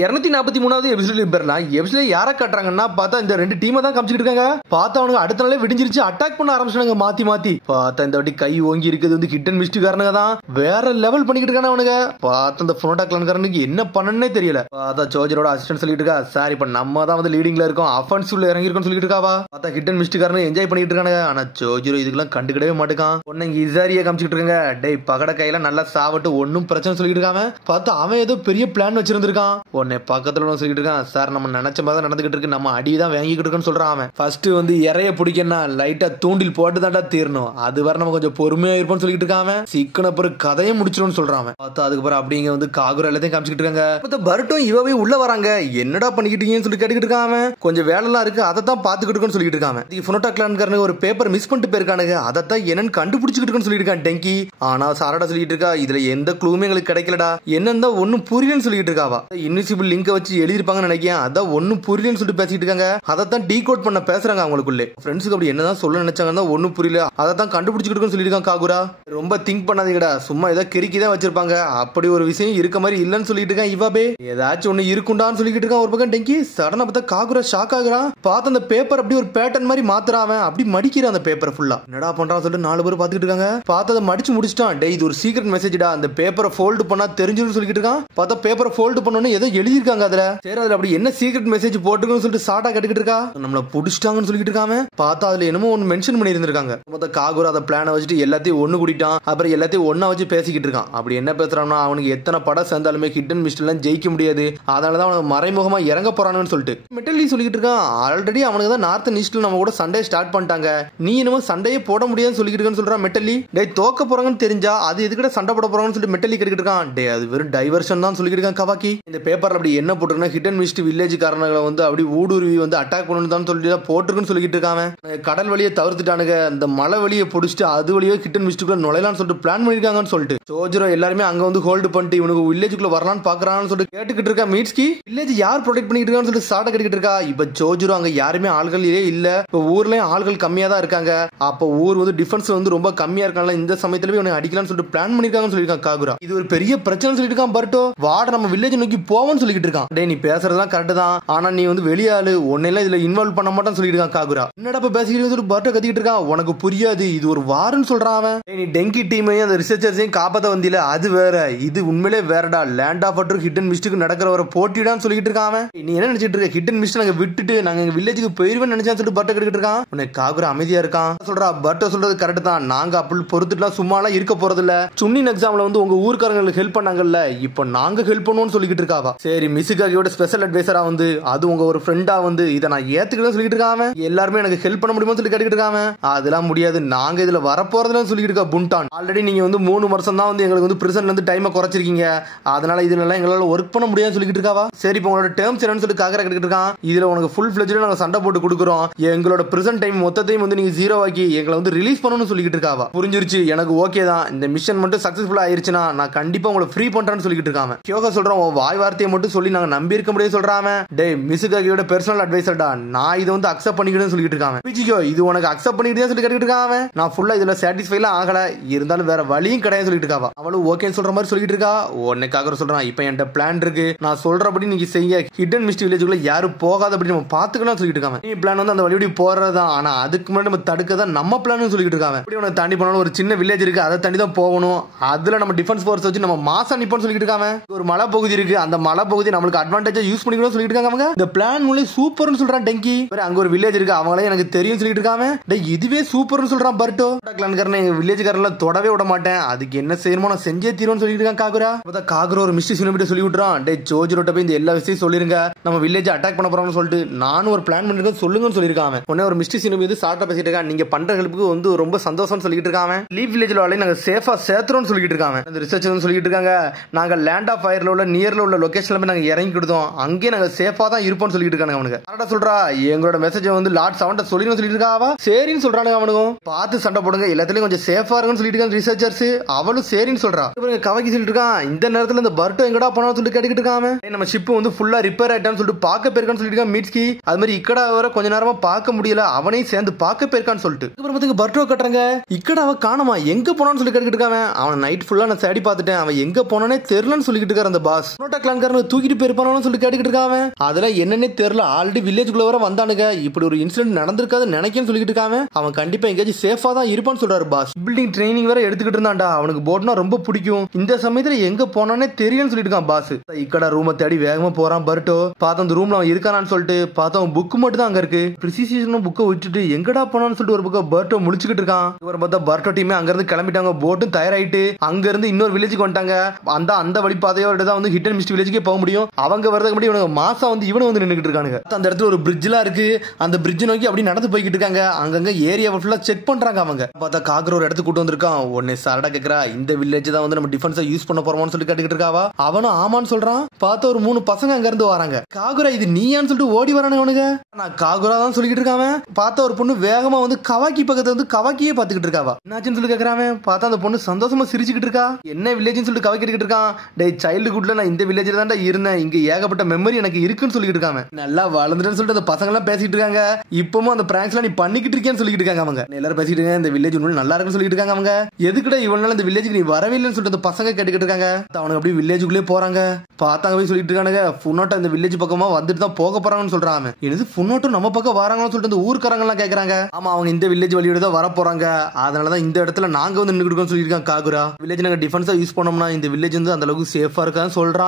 243வது எபிசோட்ல பெறலாம். எபிசோட்ல யாரை காட்டுறாங்கன்னா பார்த்தா இந்த ரெண்டு டீமை தான் காமிச்சிட்டு இருக்காங்க. பார்த்தா அவனுக்கு அடுத்த நாளே விடிஞ்சிருச்சு, அட்டாக் பண்ண ஆரம்பிச்சானுங்க மாத்தி மாத்தி. பார்த்தா இந்த வாட்டி கை ஓங்கி இருக்குது வந்து ஹிட் அண்ட் மிஸ்ட் காரணங்க தான் வேற லெவல் பண்ணிக்கிட்டு இருக்கானு அவனுங்க. பார்த்தா இந்த புனோட்டா கிளான்காரனுக்கு என்ன பண்ணனே தெரியல. பார்த்தா சோஜரோட அசிஸ்டன்ட் சொல்லிட்டு இருக்கா, சார் இப்ப நம்ம தான் வந்து லீடிங்ல இருக்கோம், அஃபென்சிவ்ல இறங்கி இருக்கோம்னு சொல்லிட்டு இருக்காவா. பார்த்தா ஹிட் அண்ட் மிஸ்ட் காரணம் என்ஜாய் பண்ணிட்டு இருக்கானுங்க. ஆனா சோஜரோ இதுக்கெல்லாம் கண்டுக்கிடவே மாட்டேக்கான். பொண்ணுங்க இசாரியா காமிச்சிட்டு இருக்காங்க. டேய் பகட கையில நல்லா சாவட்டு ஒன்னும் பிரச்சனை சொல்லிட்டு இருக்காம. பார்த்தா அவன் ஏதோ பெரிய பிளான் வச்சிருந்திருக்கான். உன்னை பக்கத்துல சொல்லிட்டு இருக்கான், சார் நம்ம நினைச்ச மாதிரி நடந்துகிட்டு இருக்கு, நம்ம அடிதான் வாங்கிக்கிட்டு இருக்கோம்னு சொல்றான் அவன். ஃபர்ஸ்ட் வந்து இறைய பிடிக்கன்னா லைட்டா தூண்டில் போட்டு தாண்டா தீரணும், அது வர நம்ம கொஞ்சம் பொறுமையா இருப்போம்னு சொல்லிட்டு இருக்கான். சிக்கன பிறகு கதையை முடிச்சிடும்னு சொல்றான். பார்த்தா அதுக்கப்புறம் அப்படிங்க வந்து காகுரா எல்லாத்தையும் காமிச்சிட்டு இருக்காங்க. பார்த்தா பர்ட்டும் இவவே உள்ள வராங்க. என்னடா பண்ணிக்கிட்டீங்கன்னு சொல்லி கேட்டுக்கிட்டு இருக்கான். கொஞ்சம் வேலைலாம் இருக்கு, அதை தான் பாத்துக்கிட்டு இருக்கோம்னு சொல்லிட்டு இருக்காங்க. புனோட்டா கிளான்காரனுக்கு ஒரு பேப்பர் மிஸ் பண்ணிட்டு போயிருக்கானுங்க, அதைத்தான் என்னன்னு கண்டுபிடிச்சிட்டு இருக்குன்னு சொல்லிட்டு இருக்கான் டெங்கி. ஆனா சாரடா சொல்லிட்டு இருக்கா, இதுல எந்த க்ளூமே எங்களுக்கு கிடைக்கலடா, என்னன்னு ஒன்னும் புரியலன்னு சொல்லிட்டு இருக்காவா. இன்விசிபிள் லிங்கை வச்சு எழுதிருப்பாங்கன்னு நினைக்கிறேன், அதான் ஒன்னும் புரியலன்னு சொல்லிட்டு பேசிட்டு இருக்காங்க. அதைத்தான் டீகோட் பண்ண பேசுறாங்க அவங்களுக்குள்ளே. ஃப்ரெண்ட்ஸுக்கு அப்படி என்னதான் சொல்ல நினைச்சாங்க, ஒன்னும் புரியல, அதான் கண்டுபிடிச்சிட்டு சொல்லிருக்காங்க காகுரா. ரொம்ப திங்க் பண்ணாதீங்கடா, சும்மா ஏதோ கிறுக்கி தான் வச்சிருப்பாங்க, அப்படி ஒரு விஷயம் இருக்க மாதிரி இல்லன்னு சொல்லிட்டு இருக்கான் இவாபே. ஏதாச்சும் ஒண்ணு இருக்குண்டான்னு சொல்லிட்டு இருக்கான் ஒரு பக்கம் டெங்கி. சடனா பார்த்தா காகுரா ஷாக் ஆகுறான். பார்த்து அந்த பேப்பர் அப்படி ஒரு பேட்டர்ன் மாதிரி மாத்துறான், அப்படி மடிக்கிறான் அந்த பேப்பர் ஃபுல்லா. என்னடா பண்றான்னு சொல்லிட்டு 4 பேர் பாத்துக்கிட்டு இருக்காங்க. பார்த்து அதை மடிச்சு முடிச்சிட்டான். டேய் இது ஒரு சீக்ரெட் மெசேஜ்டா, அந்த பேப்பரை ஃபோல்டு பண்ணா தெரிஞ்சிடும் சொல்லிட்டு இருக்கான். பார்த்தா பேப்பரை ஃபோல்டு பண்ணனும் ஏதோ எழுதிருக்காங்க அதுல. சரி அதுல அப்படி என்ன சீக்ரெட் மெசேஜ் போட்டுருக்குன்னு சொல்லிட்டு சாட்டா கேட்டுக்கிட்டு இருக்கா. நம்மள புடிச்சிட்டாங்கன்னு சொல்லிட்டு இருக்காம. பார்த்தா அதுல என்னமோ ஒன்னு மென்ஷன் பண்ணி இருந்திருக்காங்க. பார்த்தா காகுரா அந்த பிளானை வச்சுட்டு எல்லாத்தையும் ஒண்ணு கூட்டிட்டான். அப்புறம் எல்லாத்தையும் ஒண்ணா வச்சு பேசிக்கிட்டு இருக்கான். அப்படி என்ன பேசுறான்னா, அவனுக்கு எத்தனை படம் சேர்ந்தாலுமே ஹிட் அண்ட் மிஸ்ட் எல்லாம் ஜெயிக்க முடியாது, அதனாலதான் அவனுக்கு மறைமுகமா இறங்க போறானுன்னு சொல்லிட்டு மெட்டலி சொல்லிட்டு இருக்கான். ஆல்ரெடி அவனுக்கு தான் நார்த் ஈஸ்ட்ல நம்ம கூட சண்டே ஸ்டார்ட் பண்ணிட்டாங்க, நீ என்னமோ சண்டையே போட முடியாதுன்னு சொல்லிட்டு இருக்கான்னு சொல்றான் மெட்டலி. டேய் தோக்க போறாங்கன்னு தெரிஞ்சா அது எதுக்கிட்ட சண்டை போட போறாங்கன்னு சொல்லிட்டு மெட்டலி கேட்டுக்கிட்டு இருக்கான். டே அது வெறும் டைவர்ஷன் தான் சொல்லிட்டு இருக்கான் கவாக்கி. இந்த பேப்பர்ல அப்படி என்ன போட்டுருக்கா, ஹிட் அண்ட் மிஸ்ட் வில்லேஜ் காரணங்களை வந்து அப்படி ஊடுருவி வந்து அட்டாக் பண்ணணும் தான் சொல்லிட்டு போட்டுருக்குன்னு சொல்லிட்டு இருக்காங்க. கடல் வழியை தவிர்த்துட்டானுங்க, இந்த மலை வழியை பிடிச்சிட்டு அது வழியோ ஹிட் அண்ட் மிஸ்டுக்குள்ள நுழையலாம்னு சொல்லிட்டு பிளான் பண்ணிருக்காங்கன்னு சொல்லிட்டு சோஜரோ எல்லாருமே அங்க வந்து ஹோல்டு பண்ணிட்டு இவனுக்கு வில்லேஜுக்குள்ள வரலான்னு பாக்குறான்னு சொல்லிட்டு கேட்டுக்கிட்டு இருக்கா. மீட்ஸ்கி வில்லேஜ் யார் ப்ரொடெக்ட் பண்ணிட்டு இருக்கான்னு சொல்லிட்டு சாட்டை கேட்டுக்கிட்டு இருக்கா. இப்ப சோஜரோ அங்க யாருமே ஆள்களே இல்ல, இப்ப ஊர்லயும் ஆள்கள் கம்மியா தான் இருக்காங்க, அப்ப ஊர் வந்து டிஃபென்ஸ் வந்து ரொம்ப கம்மியா இருக்காங்க, இந்த சமயத்துல இவனை அடிக்கலாம்னு சொல்லிட்டு பிளான் பண்ணிருக்காங்கன்னு சொல்லிருக்கான் காகுரா. இது ஒரு பெரிய பிரச்சனை சொல்லிட்டு இருக்கான் பர்ட்டோ. வாட நம்ம வில்லேஜ் நோக்கி போவோம்னு சொல்லிட்டு இருக்கான். டேய் நீ பேசுறதுலாம் கரெக்ட் தான், ஆனா நீ வந்து வெளியாளு, உன்னையெல்லாம் இதுல இன்வால்வ் பண்ண மாட்டான்னு சொல்லிட்டு இருக்கான் காகுரா. என்னடா இப்ப பேசிக்கிட்டு சொல்லிட்டு பர்ட்டோ கத்திக்கிட்டு இருக்கான். உனக்கு புரியாது, இது ஒரு வார்னு சொல்றான் அவன். நீ டெங்கி டீமையும் அந்த ரிசர்ச்சர்ஸையும் காப்பாத்த வந்தில, அது வேற, இது உண்மையிலே வேறடா. Land of water hit and மிஸ்டுக்கு நடக்கிற ஒரு போட்டிடான்னு சொல்லிட்டு இருக்கான் அவன். நீ என்ன நினைச்சிட்டு இருக்க, ஹிட் அண்ட் மிஸ்ட் நாங்க விட்டுட்டு நாங்க எங்க வில்லேஜுக்கு போயிருவேன்னு நினைச்சான்னு சொல்லிட்டு பர்ட்டோ கேட்டுக்கிட்டு இருக்கான். உன்னை காகுரா அமைதியா இருக்கான். சொல்றா பர்ட்டோ சொல்றது கரெக்ட் தான், நாங்க அப்படி பொறுத்துட்டுலாம் சும்மாலாம் இருக்க போறது இல்ல, சுன்னின் எக்ஸாம்ல வந்து உங்க ஊர்க்காரங்களுக்கு ஹெல்ப் பண்ணாங்கல்ல, இப்போ நாங்க ஹெல்ப் பண்ணுவோம்னு சொல்லிட்டு இருக்காவா. சரி மிசுகாகியோட ஸ்பெஷல் அட்வைசரா வந்து அது உங்க ஒரு ஃப்ரெண்டா வந்து இதை நான் ஏத்துக்கிறேன்னு சொல்லிட்டு இருக்காம. எல்லாருமே எனக்கு ஹெல்ப் பண்ண முடியுமா சொல்லி கேட்டுக்கிட்டு இருக்காம. அதெல்லாம் முடியாது, நாங்க இதுல வரப்போறதுன்னு சொல்லிட்டு இருக்கா புண்டான். ஆல்ரெடி நீங்க வந்து 3 வருஷம் தான் வந்து எங்களுக்கு வந்து பிரிசன்ல இருந்து டைமை குறைச்சிருக்கீங்க, அதனால இதுல எங்களால ஒர்க் பண்ண முடியாதுன்னு சொல்லிட்டு இருக்காவா. சரி இப்போ உங்களோட டேர்ம்ஸ் என்னன்னு சொல்லிட்டு காகரா கேட்டுக்கிட்டு இருக்கான். இதுல உனக்கு ஃபுல் ஃபிளெஜ்ல நாங்க சண்டை போட்டு கொடுக்குறோம், எங்களோட பிரிசன் டைம் மொத்தத்தையும் வந்து நீங்க 0 ஆக்கி எங்களை வந்து ரிலீஸ் பண்ணணும்னு சொல்லிட்டு இருக்காவா. புரிஞ்சிருச்சு, எனக்கு ஓகே தான், இந்த மிஷன் மட்டும் சக்சஸ்ஃபுல்லா ஆயிருச்சுன்னா நான் கண்டிப்பா உங்களை ஃப்ரீ பண்றேன்னு சொல்லிட்டு இருக்காங்க. கியோகா சொல்றோம், வாய் வார்த்தையை மட்டும் சொல்லி நாங்க நம்பி இருக்க முடியாது சொல்றாங்க. டேய் மிசுகாகியோட பர்சனல் அட்வைசர்டா, நான் இதை வந்து அக்செப்ட் பண்ணிக்கிட்டேன்னு சொல்லிட்டு இருக்காங்க. பிஜிகோ இது உனக்கு அக்செப்ட் பண்ணிக்கிட்டே சொல்லி கேட்டுக்கிட்டு இருக்காங்க. நான் ஃபுல்லா இதுல சாட்டிஸ்ஃபைலாம் ஆகல, இருந்தாலும் வேற வழியும் கிடையாது சொல்லிட்டு இருக்காவா. அவளும் ஓகேன்னு சொல்ற மாதிரி சொல்லிட்டு இருக்கா. உன்னைக்காக சொல்றான், இப்போ என்கிட்ட பிளான் இருக்கு, நான் சொல்றபடி நீங்க செய்ய, ஹிட் அண்ட் மிஸ்ட் வில்லேஜுக்குள்ள யாரும் போகாதபடி நம்ம பாத்துக்கலாம் சொல்லிட்டு இருக்காங்க. நீ பிளான் வந்து அந்த வழிபடி போறதுதான், ஆனா அதுக்கு முன்னாடி நம்ம தடுக்கதான் நம்ம பிளான் சொல்லிட்டு இருக்காங்க. இப்படி உனக்கு தாண்டி போனாலும் ஒரு சின்ன வில்லேஜ் இருக்கு, அதை தாண்டி தான் போகணும், அதுல நம்ம டிஃபென்ஸ் ஃபோர்ஸ் வச்சு நம்ம மாசா நிப்போம்னு சொல்லிட்டு இருக்காங்க. ஒரு மலை பகுதி இருக்கு, அந்த மலை பகுதி நம்மளுக்கு அட்வான்டேஜா யூஸ் பண்ணிக்கணும்னு சொல்லிட்டு இருக்காங்க. அவங்க இந்த பிளான் மூலம் சூப்பர்னு சொல்றான் டெங்கி. அங்க ஒரு வில்லேஜ் இருக்கு, அவங்களே எனக்கு தெரியும் சொல்லிட்டு இருக்காங்க. டேய் இதுவே சூப்பர்னு சொல்றான் பர்ட்டோ. கிளான்காரன் எங்க வில்லேஜ்காரன்ல தொடவே விட மாட்டேன், அதுக்கு என்ன செய்யணுமோ நான் செஞ்சே தீரும்னு சொல்லிட்டு இருக்கான் காகுரா. அப்ப காகுரா ஒரு மிஸ்டேக் சொல்லி விட்டுறான். டேய் சோஜரோட்ட போய் இந்த எல்லா விஷயத்தையும் சொல்லிருங்க, நம்ம வில்லேஜ் அட்டாக் பண்ண போறோம்னு சொல்லிட்டு நானும் ஒரு பிளான் பண்ணிருக்கேன் சொல்லுங்கன்னு சொல்லிருக்காங்க. உடனே ஒரு மிஸ்டேக் வந்து சார்ட்டா பேசிட்டு இருக்கான். நீங்க பண்ற ஹெல்ப்புக்கு வந்து ரொம்ப சந்தோஷம்னு சொல்லிட்டு இருக்காங்க. லீவ் வில்லேஜ்ல வாழை நாங்க சேஃபா சேர்த்துறோம்னு சொல்லிட்டு இருக்காங்க. அந்த ரிசர்ச் வந்து சொல்லிட்டு இருக்காங்க, நாங்க லேண்ட் ஆஃப் ஃபயர்ல உள்ள நியர்ல உள்ள லொகேஷன்ல போய் நாங்க இறங்கி கொடுத்தோம், அங்கே நாங்க சேஃபா தான் இருப்போம்னு சொல்லிட்டு இருக்காங்க. அவனுக்கு கரெக்டா சொல்றா, எங்களோட மெசேஜ் வந்து லார்ட் 7 சொல்லிட்டு சொல்லிட்டு இருக்காவா. சரின்னு சொல்றானுங்க. அவனுக்கும் பார்த்து சண்டை போடுங்க, எல்லாத்துலயும் கொஞ்சம் சேஃபா இருக்குன்னு சொல்லிட்டு இருக்காங்க ரிசர்ச்சர்ஸ். அவளும் சரின்னு சொல்றா. கவக்கி சொல்லிட்டு இருக்கான், இந்த நேரத்துல இந்த பர்ட்டோ எங்கடா போனாலும் சொல்லிட்டு கேட்டுக்கிட்டு இருக்காம. நம்ம ஷிப் வந்து ஃபுல்லா ரிப்பேர் ஆயிட்டான்னு சொல்லிட்டு பார்க்க போயிருக்கான்னு சொல்லிட்டு இருக்கான் மீட்ஸ்கி. அது மாதிரி இக்கடா வர கொஞ்ச நேரமா பார்க்க முடியல, அவனையும் சேர்ந்து பார்க்க போயிருக்கான்னு சொல்லிட்டு அப்புறம் பர்ட்டோ கட்டுறாங்க. இக்கடாவை காணமா, எங்க போனான்னு சொல்லி கேட்டுக்கிட்டு இருக்கான். அவன் நைட் ஃபுல்லா நான் தேடி பார்த்துட்டேன், அவன் எங்க போனானே தெரியலன்னு சொல்லிட்டு இருக்காரு அந்த பாஸ். புனோட்டா கிளான்காரன் அவனுக்கு தூக்கிட்டு போயிருப்பானு சொல்லிட்டு கேட்டுக்கிட்டு இருக்கான். அதெல்லாம் என்னன்னே தெரியல, ஆல்ரெடி வில்லேஜுக்குள்ள வர வந்தானுங்க, இப்படி ஒரு இன்சிடென்ட் நடந்திருக்காது நினைக்கன்னு சொல்லிட்டு இருக்கான். அவன் கண்டிப்பா எங்கேயாச்சும் சேஃபா தான் இருப்பான்னு சொல்றாரு பாஸ். பில்டிங் ட்ரைனிங் வேற எடுத்துக்கிட்டு இருந்தான்டா, அவனுக்கு போட்னா ரொம்ப பிடிக்கும், இந்த சமயத்துல எங்க போனானே தெரியும்னு சொல்லிட்டு இருக்கான் பாஸ். இக்கடா ரூமை தேடி வேகமா போறான் பர்ட்டோ. பார்த்தா அந்த ரூம்ல அவன் இருக்கானான்னு சொல்லிட்டு பார்த்தா அவன் புக் மட்டும் தான் அங்க இருக்கு. பிரிசிஷன் புக்கை விட்டுட்டு எங்கடா போனான்னு சொல்லிட்டு ஒரு பக்கம் பர்ட்டோ முடிச்சுக்கிட்டு இருக்கான். இவரை பார்த்தா பர்ட்டோ டீமே அங்க இருந்து கிளம்பிட்டாங்க, போட்டும் தயாராயிட்டு அங்க இருந்து இன்னொரு வில்லேஜுக்கு வந்துட்டாங்க. அந்த வழிபாதையோட தான் வந்து ஹிட் அண்ட் மிஸ்ட் வில்லேஜுக்கே போக முடியும். அவங்க வரதுக்கு முன்னாடி இவனுக்கு மாசா வந்து இவனு வந்து நின்னுட்டு இருக்கானுங்க. அந்த இடத்துல ஒரு பிரிட்ஜ்லாம் இருக்கு, அந்த பிரிட்ஜ் நோக்கி அப்படி நடந்து போய்கிட்டு இருக்காங்க. அங்கங்க ஏரியா ஃபுல்லா செக் பண்றாங்க. அவங்க பார்த்தா காக்கர் ஒரு இடத்துக்கு கூட்டு வந்திருக்கான். உடனே சரடா கேக்குறா, இந்த வில்லேஜ் தான் வந்து நம்ம டிஃபென்ஸா யூஸ் பண்ண போறோம்னு சொல்லி கேட்டுக்கிட்டு இருக்காவா. அவனும் ஆமான்னு சொல்றான். பார்த்தா ஒரு 3 பசங்க அங்க இருந்து வராங்க. காகுரா இது நீயான்னு சொல்லிட்டு ஓடி வரானுங்க அவனுங்க. நான் காகுரா தான் சொல்லிக்கிட்டு இருக்கான். பார்த்தா ஒரு பொண்ணு வேகமா வந்து கவாக்கி பக்கத்துல வந்து கவாக்கியே பாத்துக்கிட்டு இருக்காவா. என்னாச்சுன்னு சொல்லி கேக்குறான். பார்த்தா அந்த பொண்ணு சந்தோஷமா சிரிச்சுக்கிட்டு இருக்கா. என்ன வில்லேஜ்னு சொல்லிட்டு கவாக்கிட்டு இருக்கான். டேய் சைல்டுஹுட்ல நான் இந்த வில்லேஜ்ல தான்டா இருந்தேன், இங்க ஏகப்பட்ட மெமரி எனக்கு இருக்குன்னு சொல்லிட்டு இருக்காங்க. நல்லா வளர்ந்துட்டேன்னு சொல்லிட்டு அந்த பசங்க எல்லாம் பேசிட்டு இருக்காங்க. இப்பவும் அந்த பிராங்க்ஸ்லாம் நீ பண்ணிக்கிட்டு இருக்கேன்னு சொல்லிட்டு இருக்காங்க. அவங்க எல்லாரும் பேசிட்டு இருக்காங்க, இந்த வில்லேஜ் உண்மையில நல்லா இருக்குன்னு சொல்லிட்டு இருக்காங்க. அவங்க எதுக்குடா இவ்வளவு நாள் இந்த வில்லேஜுக்கு நீ வரவே இல்லைன்னு சொல்லிட்டு அந்த பசங்க கேட்டுக்கிட்டு இருக்காங்க. அவனுக்கு அப்படியே வில்லேஜுக்குள்ளே போறாங்க. பார்த்தாங்க போய் சொல்லிட்டு இருக்கானுங்க, ஃபுன்னோட்டா இந்த வில்லேஜ் பக்கமா வந்துட்டு தான் போக போறாங்கன்னு சொல்றாங்க. இது ஃபுன்னோட்டும் நம்ம பக்கம் வராங்கன்னு சொல்லிட்டு இந்த ஊர்க்காரங்க எல்லாம் கேக்குறாங்க. ஆமா அவங்க இந்த வில்லேஜ் வழியோட தான் வர போறாங்க, அதனாலதான் இந்த இடத்துல நாங்க வந்து நின்னுக்கிட்டு சொல்லியிருக்காங்க காகுரா. வில்லேஜ் நாங்க டிஃபென்ஸா யூஸ் பண்ணோம்னா இந்த வில்லேஜ் வந்து அந்த அளவுக்கு சேஃபா இருக்கான்னு சொல்றான்.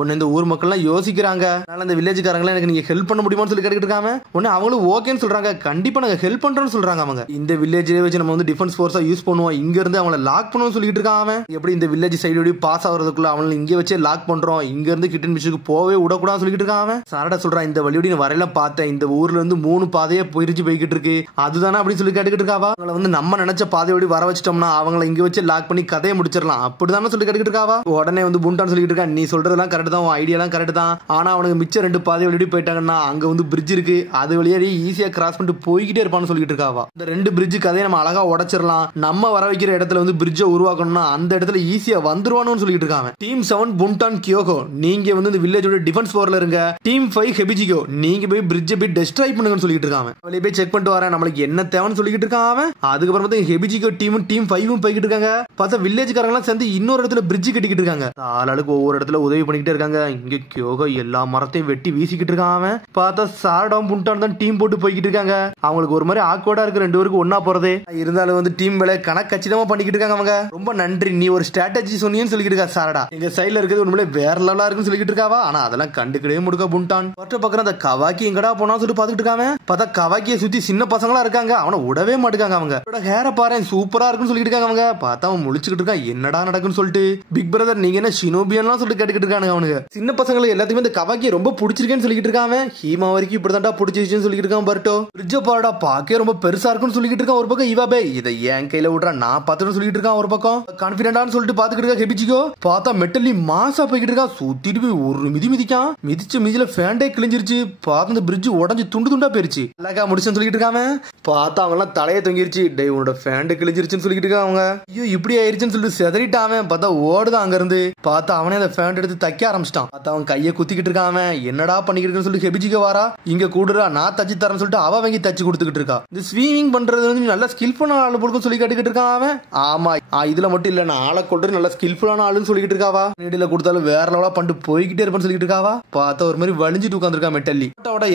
ஒன்னு இந்த ஊர் மக்கள் எல்லாம் யோசிக்கிறாங்க. அதனால இந்த வில்லேஜ்காரங்க எனக்கு நீங்க ஹெல்ப் பண்ண முடியுமான்னு சொல்லி கேட்டுக்கிட்டு இருக்காங்க. ஒன்னு அவங்களும் ஓகேன்னு சொல்றாங்க, கண்டிப்பா நாங்க ஹெல்ப் பண்றோம்னு சொல்றாங்க. அவங்க இந்த வில்லேஜ்ல வச்சு நம்ம வந்து டிஃபென்ஸ் ஃபோர்ஸா யூஸ் பண்ணுவோம், இங்க இருந்து அவங்கள லாக் பண்ணுவோம்னு சொல்லிட்டு இருக்காங்க. எப்படி இந்த வில்லேஜ் சைடு பாஸ் ஆகிறதுக்குள்ள அவங்களை இங்க வச்சே லாக் பண்றோம், இங்க இருந்து கிட்டன் மிஷுக்கு போவே விடக்கூடாது சொல்லிட்டு இருக்காங்க. சாரடா சொல்றான், இந்த வழியோட வரையில பார்த்தேன், இந்த ஊர்ல இருந்து 3 பாதையை பிரிச்சு போய்கிட்டு இருக்கு, அதுதானே அப்படின்னு சொல்லி கேட்டுக்கிட்டு இருக்காவா. அவங்களை வந்து நம்ம நினைச்ச பாதையோட வர வச்சிட்டோம்னா அவங்களை இங்க வச்சு லாக் பண்ணி கதையை முடிச்சிடலாம், அப்படிதானே சொல்லி கேட்டுக்கிட்டு இருக்காவா. உடனே வந்து புண்டான்னு சொல்லிட்டு இருக்கான், நீ சொல்றதெல்லாம் கரெக்ட் தான், ஐடியா எல்லாம் கரெக்ட் தான், ஆனா அவனுக்கு மிச்ச 2 பாதை வழி போயிட்டாங்கன்னா அங்க வந்து பிரிட்ஜ் இருக்கு, அது வழியா ஈஸியா கிராஸ் பண்ணிட்டு போய்கிட்டே இருப்பான்னு சொல்லிட்டு இருக்காவா. இந்த 2 பிரிட்ஜ் கதையை நம்ம அழகா உடைச்சிடலாம், நம்ம வர வைக்கிற இடத்துல வந்து பிரிட்ஜை உருவாக்கணும்னா அந்த இடத்துல ஈஸியா வந்துருவானு சொல்லிட்டு இருக்காங்க. டீம் 7 புண்டான் கியோகோ நீங்க வந்து இந்த வில்லேஜோட டிஃபென்ஸ் போர்ல இருங்க. டீம் 5 ஹெபிஜிகோ நீங்க போய் பிரிட்ஜை போய் டெஸ்ட்ராய் பண்ணுங்கன்னு சொல்லிட்டு இருக்காங்க. வெளிய போய் செக் பண்ணிட்டு வரேன், நம்மளுக்கு என்ன தேவைன்னு சொல்லிட்டு இருக்கான். அதுக்கப்புறம் பார்த்தா ஹெபிஜிகோ டீமும் டீம் 5 போய்கிட்டு இருக்காங்க. பார்த்தா வில்லேஜ்காரங்க எல்லாம் சேர்ந்து இன்னொரு இடத்துல பிரிட்ஜ் கட்டிக்கிட்டு இருக்காங்க. ஆளுக்கு ஒவ்வொரு இடத்துல உதவி பண்ணிக்கிட்டே இருக்காங்க. இங்க கியோகோ எல்லா மரத்தையும் வெட்டி வீசிக்கிட்டு இருக்கான். பார்த்தா சாரடாம் புண்டான் தான் டீம் போட்டு போய்கிட்டு இருக்காங்க. அவங்களுக்கு ஒரு மாதிரி ஆக்வர்டா இருக்கு 2 பேருக்கு ஒன்னா போறதே. இருந்தாலும் வந்து டீம் வேலை கணக்கு கச்சிதமா பண்ணிக்கிட்டு இருக்காங்க. அவங்க ரொம்ப நன்றி, நீ ஒரு ஸ்ட்ராட்டஜி சொன்னீன்னு சொல்லிட்டு இருக்கா சாரடா. எங்க சைடுல இருக்கிறது உண்மையிலே வேற லெவலா இருக்குன்னு சொல்லிட்டு இருக்காவா. ஆனா அதெல்லாம் கண்டுக்கிடவே முடுக்க புண்டான். மற்ற பக்கம் அந்த கவாக்கி எங்கடா போனா சொல்லிட்டு பாத்துக்கிட்டு இருக்காங்க. பார்த்தா கவாக்கியை சுத்தி சின்ன பசங்களா இருக்காங்க, அவனை விடவே மாட்டுக்காங்க. அவங்க ஹேர பாரு சூப்பரா இருக்குன்னு சொல்லிட்டு இருக்காங்க. அவங்க பார்த்தா அவன் முழிச்சுக்கிட்டு இருக்கான், என்னடா நடக்குன்னு சொல்லிட்டு. பிக் பிரதர் நீங்க என்ன ஷினோபியன்லாம் சொல்லிட்டு கேட்டுக்கிட்டு இருக்கானுங்க. அவனுக்கு சின்ன பசங்களுக்கு எல்லாத்துக்குமே இந்த கவாக்கியை ரொம்ப பிடிச்சிருக்கேன்னு சொல்லிட்டு இருக்காங்க. ஹீமா வரைக்கும் இப்படிதான்டா பிடிச்சிருச்சுன்னு சொல்லிட்டு இருக்கான் பர்ட்டோ. பிரிட்ஜ பாருடா பாக்கே ரொம்ப பெருசா இருக்குன்னு சொல்லிட்டு இருக்கான். ஒரு பக்கம் இவாபே இதை என் கையில விடுறா நான் பாத்துன்னு சொல்லிட்டு இருக்கான். ஒரு பக்கம் கான்பிடென்டான்னு சொல்லிட்டு பாத்துக்கிட்டு இருக்கா ஹெபிச்சிக்கோ. பார்த்தா மெட்டலி மாசா போய்கிட்டு இருக்கா, சுத்திட்டு போய் ஒரு மிதிக்கான். மிதிச்ச மிதில ஃபேண்டே கிழிஞ்சிருச்சு. பார்த்து இந்த பிரிட்ஜ் உடஞ்சி துண்டு துண்டா போயிருச்சு. அழகா முடிச்சுன்னு சொல்லிட்டு இருக்காம. பார்த்தா அவங்க எல்லாம் தலையை தொங்கிருச்சு. டே உன்னோட ஃபேண்டே கிழிஞ்சிருச்சுன்னு சொல்லிட்டு இருக்காங்க. அவங்க ஐயோ இப்படி ஆயிருச்சுன்னு சொல்லிட்டு செதறிட்டான். பார்த்தா ஓடுதான் அங்க இருந்து. பார்த்தா அவனே அந்த ஃபேண்ட் எடுத்து தைக்க ஆரம்பிச்சிட்டான். பார்த்தா அவன் கையை குத்திக்கிட்டு இருக்கான். என்னடா பண்ணிக்கிட்டு சொல்லி ஹெபிச்சிக்க வாரா, இங்க கூடுறா நான் தச்சு தரேன்னு சொல்லிட்டு அவ வாங்கி தச்சு கொடுத்துக்கிட்டு இருக்கா. இந்த ஸ்விமிங் பண்றது வந்து நல்லா ஸ்கில்ஃபுல்லான ஆளு போடுக்கும் சொல்லி கேட்டுக்கிட்டு இருக்கான். அவன் ஆமா இதுல மட்டும் இல்ல, நான் ஆளை கொண்டு நல்லா ஸ்கில்ஃபுல்லான ஆளுன்னு சொல்லிட்டு இருக்காவா. நீடில கொடுத்தாலும் வேற லெவலா பண்ணிட்டு போய்கிட்டே இருப்பான்னு சொல்லிட்டு இருக்காவா. பார்த்தா ஒரு மாதிரி வலிஞ்சிட்டு உட்காந்துருக்கா மெட்டல்லி.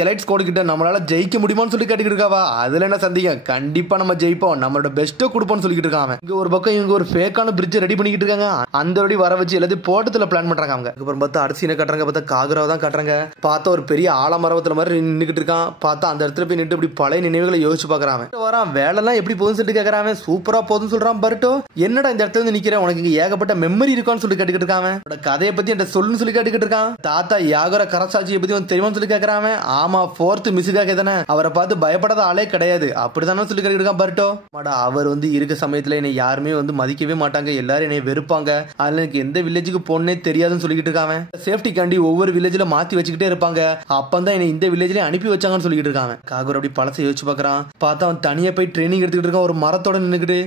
எலைட் ஸ்குவாட் கிட்ட நம்மளால ஜெயிக்க முடியுமான்னு சொல்லி கேட்டுக்கிட்டு இருக்காவா. அதுல என்ன சந்தேகம், கண்டிப்பா நம்ம ஜெயிப்போம், நம்மளோட பெஸ்ட்டை கொடுப்போம்னு சொல்லிட்டு இருக்காங்க. இங்க ஒரு பக்கம் இவங்க ஒரு ஃபேக்கான பிரிட்ஜ் ரெடி பண்ணிக்கிட்டு இருக்காங்க. அந்த வழி வர வச்சு எல்லாத்தையும் போட்டத்துல பிளான் பண்றாங்க. அவங்க அதுக்கப்புறம் பார்த்தா அரிசினை கட்டுறாங்க. பார்த்தா காகராவை தான் கட்டுறாங்க. பார்த்தா ஒரு பெரிய ஆலமரத்துல மாதிரி நின்னுக்கிட்டு இருக்கான். பார்த்தா அந்த இடத்துல போய் நின்று இப்படி பழைய நினைவுகளை யோசிச்சு பாக்குறான். வரான் வேலை எல்லாம் எப்படி போகுதுன்னு சொல்லிட்டு கேட்கறான். சூப்பரா போகுதுன்னு சொல்றான் பர்ட்டோ. என்னடா இந்த இடத்துல இருந்து நிக்கிறேன், உனக்கு இங்க ஏகப்பட்ட மெமரி இருக்கான்னு சொல்லி கேட்டுக்கிட்டு இருக்கான். கதையை பத்தி என்கிட்ட சொல்லுன்னு சொல்லி கேட்டுக்கிட்டு இருக்கான். தாத்தா யாகர கரசாட்சியை பத்தி தெரியுமான்னு சொல்லி கேட்கறான். ஆமா 4th மிஸ்ஸுக்காக தானே, அவரை பார்த்து பயப்படாத ஆளே கிடையாது அப்படித்தானே சொல்லி கேட்டுக்கிட்டு இருக்கான் பர்ட்டோ. மாடா அவர் வந்து இருக்க சமயத்துல என்னை யாருமே வந்து மதிக்கவே மாட்டாங்க, எல்லாரும் என்னை வெறுப்பாங்க, அதுல எனக்கு எந்த வில்லேஜுக்கு போனே தெரியாதுன்னு சொல்லிட்டு இருக்காங்க. சேஃப்டி காண்டி ஒவ்வொரு வில்லேஜ்ல மாத்தி வச்சுக்கிட்டே இருப்பாங்க, அப்பந்தான் என்னை இந்த வில்லேஜ்ல அனுப்பி வச்சாங்கன்னு சொல்லிட்டு இருக்காங்க. காகூர் அப்படி பழசை யோசிச்சு பாக்குறான். பார்த்தா அவன் தனியா போய் ட்ரைனிங் எடுத்துக்கிட்டு இருக்கான். ஒரு மரத்தோட நின்னுக்கிட்டு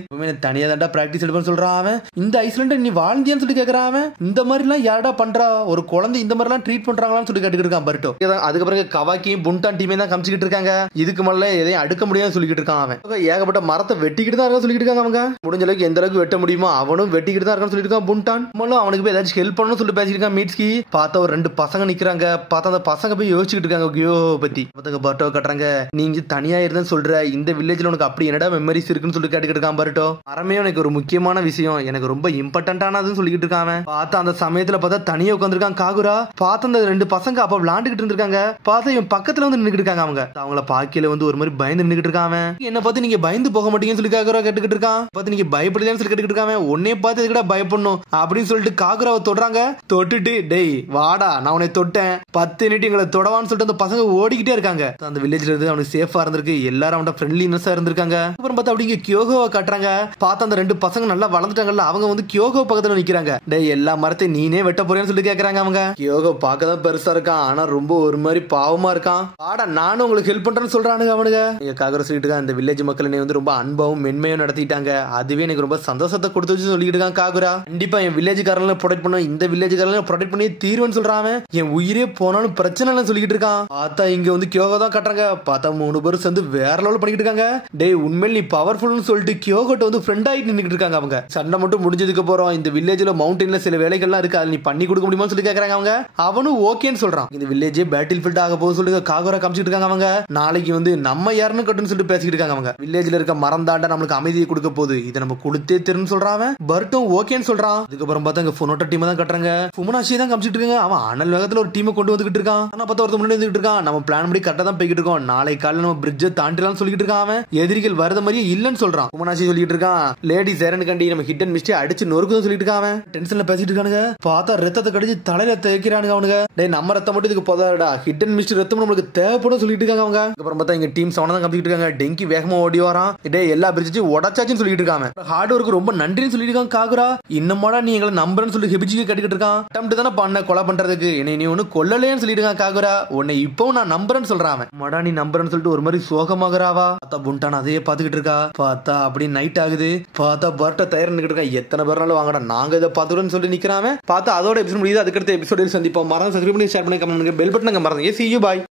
தனியா தாண்டா பிராக்டிஸ் எடுப்பேன்னு சொல்றான். அவன் இந்த ஐஸ்லாண்ட நீ வாழ்ந்தியான்னு சொல்லி கேட்கறான். அவன் இந்த மாதிரி எல்லாம் யாரடா பண்றா, ஒரு குழந்தை இந்த மாதிரி எல்லாம் ட்ரீட் பண்றாங்களான்னு சொல்லி கேட்டுக்கிட்டு இருக்கான் பர்ட்டோ. அதுக்கப்புறம் கவாக்கியும் புண்டான் டீமே தான் காமிச்சிட்டு இருக்காங்க. இதுக்கு மேல எதையும் அடுக்க முடியாது சொல்லிட்டு இருக்கான். அவன் ஏகப்பட்ட மரத்தை வெட்டிக்கிட்டு தான் இருக்க சொல்லிட்டு இருக்காங்க. அவங்க முடிஞ்ச அளவுக்கு எந்த அளவுக்கு வெட்ட முடியுமோ அவனும் வெட்டிக்கிட்டு தான் இருக்கான்னு சொல்லிட்டு இருக்கான் புண்டான். அவனுக்கு போய் ஏதாச்சும் ஹெல்ப் பண்ணணும்னு சொல்லிட்டு பேசிட்டு இருக்கான் மீட்ஸ்கி. பார்த்தா ஒரு 2 பசங்க நிக்கிறாங்க. பார்த்தா அந்த பசங்க போய் யோசிச்சுட்டு இருக்காங்க கியோகோவை பத்தி. பர்ட்டோ கட்டுறாங்க, நீங்க தனியா இருந்தேன்னு சொல்ற, இந்த வில்லேஜ்ல உனக்கு அப்படி என்னடா மெமரிஸ் இருக்குன்னு சொல்லிட்டு கேட்டுக்கிட்டு இருக்கான் பர்ட்டோ. அறமே எனக்கு ஒரு முக்கியமான விஷயம், எனக்கு ரொம்ப இம்பார்ட்டன்டானதுன்னு சொல்லிட்டு இருக்காங்க. பார்த்தா அந்த சமயத்துல பார்த்தா தனியா உட்காந்துருக்கான் காகுரா. பார்த்த அந்த 2 பசங்க அப்ப விளையாண்டுகிட்டு இருந்திருக்காங்க. பார்த்தா இவன் பக்கத்துல வந்து நின்னுட்டு இருக்காங்க. அவங்கள பாக்கியில வந்து ஒரு மாதிரி பயந்து நின்னுட்டு இருக்காங்க. என்ன பார்த்து நீங்க பயந்து போக மாட்டீங்கன்னு சொல்லி காகுரா கேட்டுக்கிட்டு இருக்கான். பார்த்து நீங்க பயப்படலன்னு சொல்லி கேட்டுக்கிட்டு இருக்காங்க. உன்னைய பார்த்து எதுக்குடா பயப்படணும் அப்படின்னு சொல்லிட்டு காகுராவை தொடுறாங்க. தொட்டுட்டு டேய் வாடா நான் உன்னை தொட்டேன் 10 நிமிடம் எங்களை தொடவான்னு சொல்லிட்டு அந்த பசங்க ஓடிக்கிட்டே இருக்காங்க. அந்த வில்லேஜ்ல இருந்து அவனுக்கு சேஃபா இருந்திருக்கு, எல்லாரும் அவன் ஃப்ரெண்ட்லினஸா இருந்திருக்காங்க. அப்புறம் பார்த்தா அப்படிங்க கியோகோவை காட்டுறாங்க. பார்த்தா அந்த 2 பசங்க நல்லா வளர்ந்துட்டாங்கல்ல, அவங்க வந்து கியோகோ பக்கத்துல நிக்கிறாங்க. டேய் எல்லா மரத்தையும் நீனே வெட்ட போறேன்னு சொல்லி கேக்குறாங்க அவங்க. கியோகோ பார்க்கதான் பெருசா இருக்கான், ஆனா ரொம்ப ஒரு மாதிரி பாவமா இருக்கான். வாடா நானும் உங்களுக்கு ஹெல்ப் பண்றேன்னு சொல்றானுங்க அவனுங்க. நீங்க காகுரா சொல்லிட்டு இருக்கான், இந்த வில்லேஜ் மக்கள் என்னை வந்து ரொம்ப அன்பாவும் மென்மையும் நடத்திட்டாங்க, அதுவே எனக்கு ரொம்ப சந்தோஷத்தை கொடுத்து வச்சு சொல்லிட்டு இருக்கான் காகுரா. கண்டிப்பா என் வில்லேஜ்காரங்களை ப்ரொடெக்ட் பண்ண, இந்த வில்லேஜ்காரங்களை ப்ரொடெக்ட் பண்ணி தீர்வுன்னு சொல்றான். என் உயிரே போனாலும் பிரச்சனை இல்லைன்னு சொல்லிட்டு இருக்கான். பார்த்தா இங்க வந்து கியோகோ தான் கட்டுறாங்க. பார்த்தா 3 பேரும் சேர்ந்து வேற லெவல் பண்ணிட்டு இருக்காங்க. டேய் உண்மையில நீ பவர்ஃபுல்னு சொல்லிட்டு கியோகோட்ட வந்து ஃப்ரெண்ட் ஆயிட்டு நின்னுட்டு இருக்காங்க அவங்க. சண்டை மட்டும் முடிஞ்சதுக்கு அப்புறம் இந்த வில்லேஜ்ல மவுண்டன்ல சில வேலைகள்லாம் இருக்கு, அதை நீ பண்ணி கொடுக்க முடியுமான்னு சொல்லி கேக்குறாங்க அவங்க. அவனும் ஓகேன்னு சொல்றான். இந்த வில்லேஜே பேட்டில் ஃபீல்ட் ஆக போகுது சொல்லிட்டு காகுரா காமிச்சிட்டு இருக்காங்க அவங்க. நாளைக்கு வந்து நம்ம யாருன்னு கட்டுன்னு சொல்லிட்டு பேசிக்கிட்டு இருக்காங்க அவங்க. வில்லேஜ்ல இருக்க மரம் தாண்டா நம்மளுக்கு அமைதியை கொடுக்க போகுது, இதை நம்ம கொடுத்தே தெரியும் சொல்றான். பர்ட்டும் ஓகேன்னு சொல்றான். அதுக்கப்புறம் பார்த்தா இங்க ஃபுனோட்டோ டீம் தான் கட்டுறாங்க. ஃபுமனாஷி தான் காமிச்சிட்டு இருக்காங்க. அவன் அனல் வேகத்துல ஒரு டீமை கொண்டு வந்துகிட்டு இருக்கான். ஆனா பார்த்தா ஒருத்தர் முன்னாடி வந்துட்டு இருக்கான். நம்ம பிளான் படி கரெக்டா தான் போய்கிட்டு இருக்கோம், நாளை காலையில நம்ம பிரிட்ஜை தாண்டிடலாம் சொல்லிட்டு இருக்கான். அவன் எதிரிகள் வரத மாதிரியே இல்லன்னு சொல்றான். ஃபுமனாஷி சொல்லிட்டு இருக்கான், லேடி சேரன் கண்டி நம்ம ஹிட் அண்ட் மிஸ்டே அடிச்சு நொறுக்குன்னு சொல்லிட்டு இருக்கான். அவன் டென்ஷன்ல பேசிட்டு இருக்கானுங்க. பார்த்தா ரத்தத்தை கடிச்சு தலையில தேய்க்கிறானுங்க அவனுங்க. டேய் நம்ம ரத்தம் மட்டும் இதுக்கு போதாடா, ஹிட் அண்ட் மிஸ்டே ரத்தம் நம்மளுக்கு தேவைப்படும் சொல்லிட்டு இருக்காங்க அவங்க. அப்புறம் பார்த்தா இங்க டீம் சவன தான் கம்பிட்டு இருக்காங்க. டெங்கி வேகமா ஓடி வரான். டேய் எல்லா பிரிட்ஜையும் உடைச்சாச்சுன்னு சொல்லிட்டு இருக்காங்க. ஹார்ட் ஒர்க்கு ரொம்ப நன்றின்னு சொல்லிட்டு இருக்காங்க காகுரா. இன்னமாடா நீ எங்களை நம்புறன்னு சொல்லி ஹெபிஜிக்கு கட்டிக்கிட்டு இருக்கான். அட்டெம்ப்ட் தானே பண்ண கொலை பண்றதுக்கு, என்னை நீ ஒண்ணு கொல்லலைன்னு சொல்லிட்டு இருக்கான் காகுரா. உன்னை இப்பவும் நான் நம்புறேன்னு சொல்றான். மடா நீ நம்புறன்னு சொல்லிட்டு ஒரு மாதிரி சோகமாகறாவா. பார்த்தா புண்டான் அதையே பாத்துக்கிட்டு இருக்கா. பார்த்தா அப்படி நைட் ஆகுது. பார்த்தா பர்ட்ட தயார் நிக்கிட்டு இருக்கா. எத்தனை பேர்னாலும் வாங்கடா நாங்க இதை பாத்துக்கிறோம்னு சொல்லி நிக்கிறான். பார்த்தா அதோட எபிசோட் முடியுது. அதுக்கடுத்த எபிசோடில் சந்திப்போம். மறந்து சப்ஸ்கிரைப் பண்ணி ஷேர் பண்ணி கமெண்ட் பண்ணுங்க. பெல் பட்டன் மறந்து. See you, bye.